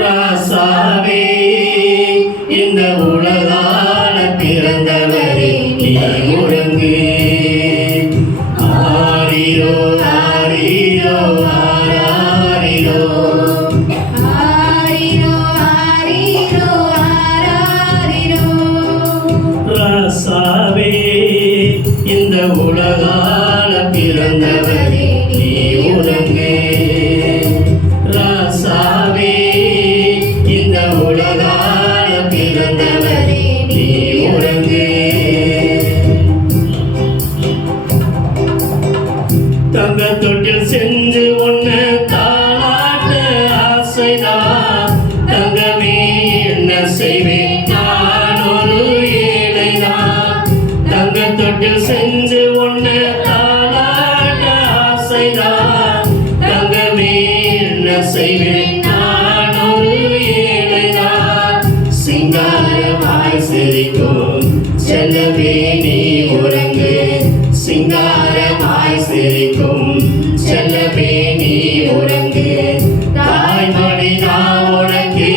ராசாவே இந்த உலகான பிறந்தவரே நீ உறங்கு. ஆரிரோ ஆரிரோ ஆராரிரோ ஆரிரோ ஆரிரோ ஆராரிரோ. ராசாவே இந்த உலகான பிறந்தவரே நீ உறங்கு. ராசாவே இந்த உலகான பிறந்தவரே நீ உறங்கு. தங்க தொட்டில் செஞ்சு ஒன்று தாளாட்ட ஆசைதான். தங்கமே என்ன செய்வேன் நான் ஒரு ஏழைதான். தங்க தொட்டில் செஞ்சு ஒன்று தாளாட்ட ஆசைதான். தங்கமே என்ன செய்வேன் நான் ஒரு ஏழைதான். சிங்காரமாய் சிரிக்கும் செல்லவே நீ உறங்கு. சிங்காரமாய் சிரிக்கும் செல்லவே நீ உறங்கு. தாய்மொழி நான் உனக்கு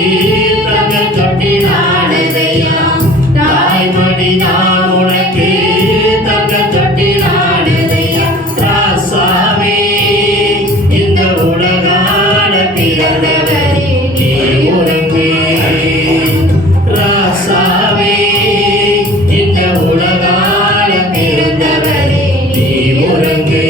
தங்க தொட்டி நாடுதையா. தாய்மொழி நான் உனக்கு தங்க தொட்டி நாடுதையா. ராசாவே இந்த உலகான பிறந்தவரே நீ உறங்கு. ராசாவே இந்த உலகான பிறந்தவரே நீ உறங்கு.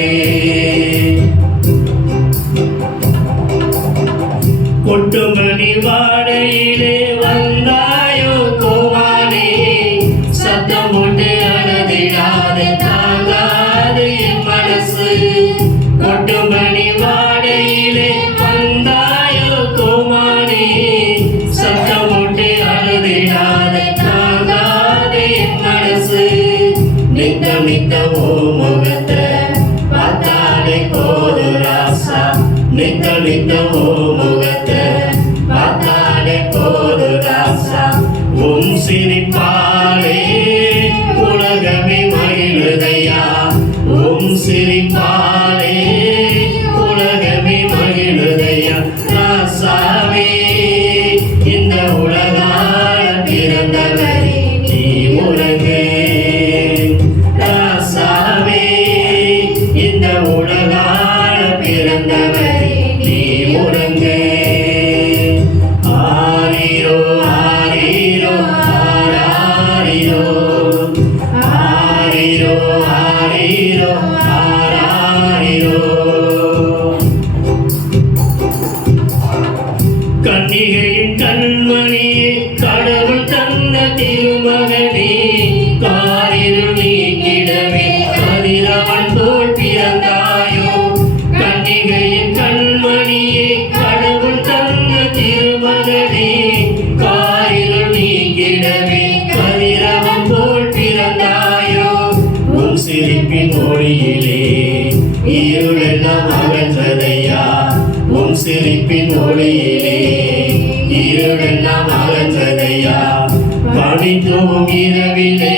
கொட்டுமணி வாடையிலே வந்தாயோ கோவானே. சத்தம் போட்டு அழுதிடாது தாங்காது என் மனசு. கொட்டுமணி வாடையிலே வந்தாயோ கோமானே. சத்தம் போட்டு அழுதிடாது தாங்காது என் மனசு. நித்தம் நித்தம் ஓ முகத்தை பார்த்தாலே போது ராசா. நித்தம் நித்தம் ஓ முகத்தை பார்த்தாலே போது ராசா. உன் சிரிப்பாலே உலகமே மகிழுதையா. உன் சிரிப்பாலே உலகமே மகிழுதையா. ராசாவே இந்த உலகான பிறந்தவரே நீ உறங்கு. ராசாவே இந்த உலகான பிறந்தவரே நீ உறங்கு. ஆரிரோ ஆரிரோ ஆராரிரோ ஆரிரோ ஆரிரோ ஆராரிரோ. கன்னிகையின் கண்மணியே கடவுள் தந்த திருமகனே. காரிருள் நீக்கிடவே கதிரவன் போல் பிறந்தாயோ. கன்னிகையின் கண்மணியே கடவுள் தந்த திருமகனே. காரிருள் நீக்கிடவே கதிரவன் போல் பிறந்தாயோ. உன் சிரிப்பின் ஒளியிலே இருளெல்லாம் அகன்றதையா. உன் சிரிப்பின் ஒளியிலே இருளெல்லாம் அகன்றதையா. பணித்தோம் இரவிலே